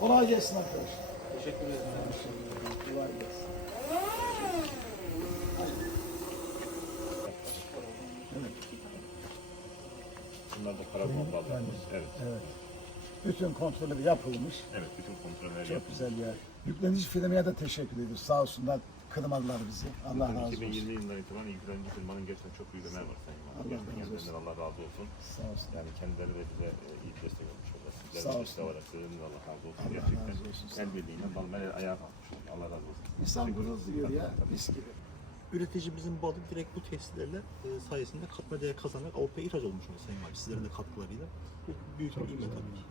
Kolay gelsin arkadaşlar. Teşekkür ederim. Kolay gelsin. Bunlar da karbon bağlarımız. Evet. Evet. Bütün kontrolleri yapılmış. Evet, bütün kontroller Çok yapıldı. güzel yer. Yüklenici firmaya da teşekkür ediyoruz. Sağ olsunlar kırmadılar bizi. Allah razı olsun. 2020 yılından itibaren ilgilenici firmanın gerçekten çok büyük emeği var Sayın. Allah razı olsun. Allah razı olsun. Sağ olsun. Yani kendileri de bize e, iyi destek olmuş oldu. Sağ olsun. olarak sözünüz Allah razı olsun. Allah gerçekten razı olsun. el birliğiyle balmer ayağa kalkmış oldu. Allah razı olsun. İnsan Teşekkür gurur ederim. duyuyor ya. Tabii, tabii. Mis gibi. Üreticimizin balı direkt bu testlerle e, sayesinde katma değer kazanarak Avrupa'ya ihraç olmuş oluyor Sayın Valim. Sizlerin de katkılarıyla. Bu büyük bir ivme tabii ki.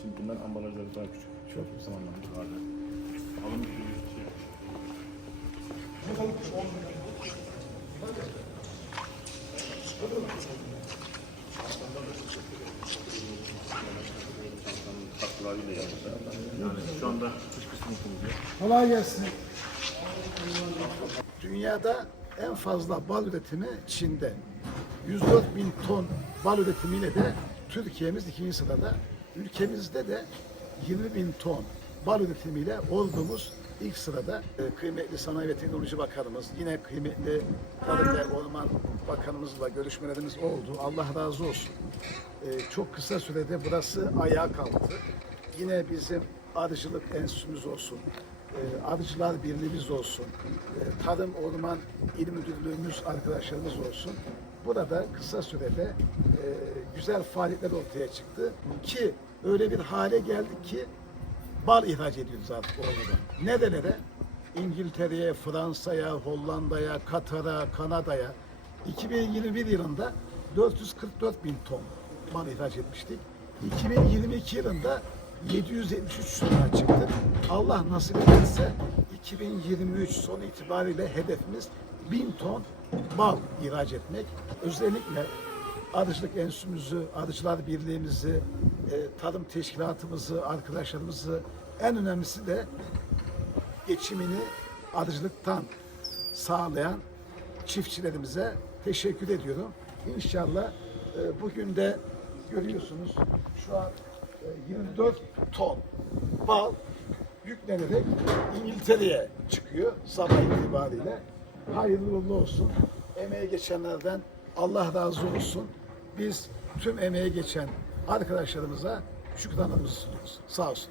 Şimdi bunların ambalajları daha küçük. Çok anlamda vardı. Alım şey. Katkılarıyla kuruluyor. Kolay gelsin. Dünyada en fazla bal üretimi Çin'de. 104 bin ton bal üretimiyle de Türkiye'miz ikinci sırada. Ülkemizde de 20 bin ton bal üretimiyle olduğumuz ilk sırada. Ee, Kıymetli Sanayi ve Teknoloji Bakanımız, yine kıymetli Tarım ve Orman Bakanımızla görüşmelerimiz oldu. Allah razı olsun. Ee, çok kısa sürede burası ayağa kalktı. Yine bizim arıcılık enstitümüz olsun, e, Arıcılar Birliğimiz olsun, e, Tarım Orman İl Müdürlüğümüz arkadaşlarımız olsun. Burada kısa sürede e, güzel faaliyetler ortaya çıktı ki öyle bir hale geldik ki bal ihraç ediyoruz artık oradan. Nerelere? İngiltere'ye, Fransa'ya, Hollanda'ya, Katar'a, Kanada'ya 2021 yılında 444 bin ton mal ihraç etmiştik. 2022 yılında 773 tona çıktık. Allah nasip ederse 2023 sonu itibariyle hedefimiz 1000 ton bal ihraç etmek. Özellikle Arıcılık Enstitümüzü, Arıcılar Birliğimizi, e, Tarım Teşkilatımızı, arkadaşlarımızı en önemlisi de geçimini arıcılıktan sağlayan çiftçilerimize teşekkür ediyorum. İnşallah e, bugün de görüyorsunuz şu an e, 24 ton bal yüklenerek İngiltere'ye çıkıyor sabah itibariyle. Hayırlı uğurlu olsun. Emeğe geçenlerden Allah razı olsun. Biz tüm emeğe geçen arkadaşlarımıza şükranlarımızı sunuyoruz. Sağ olsun.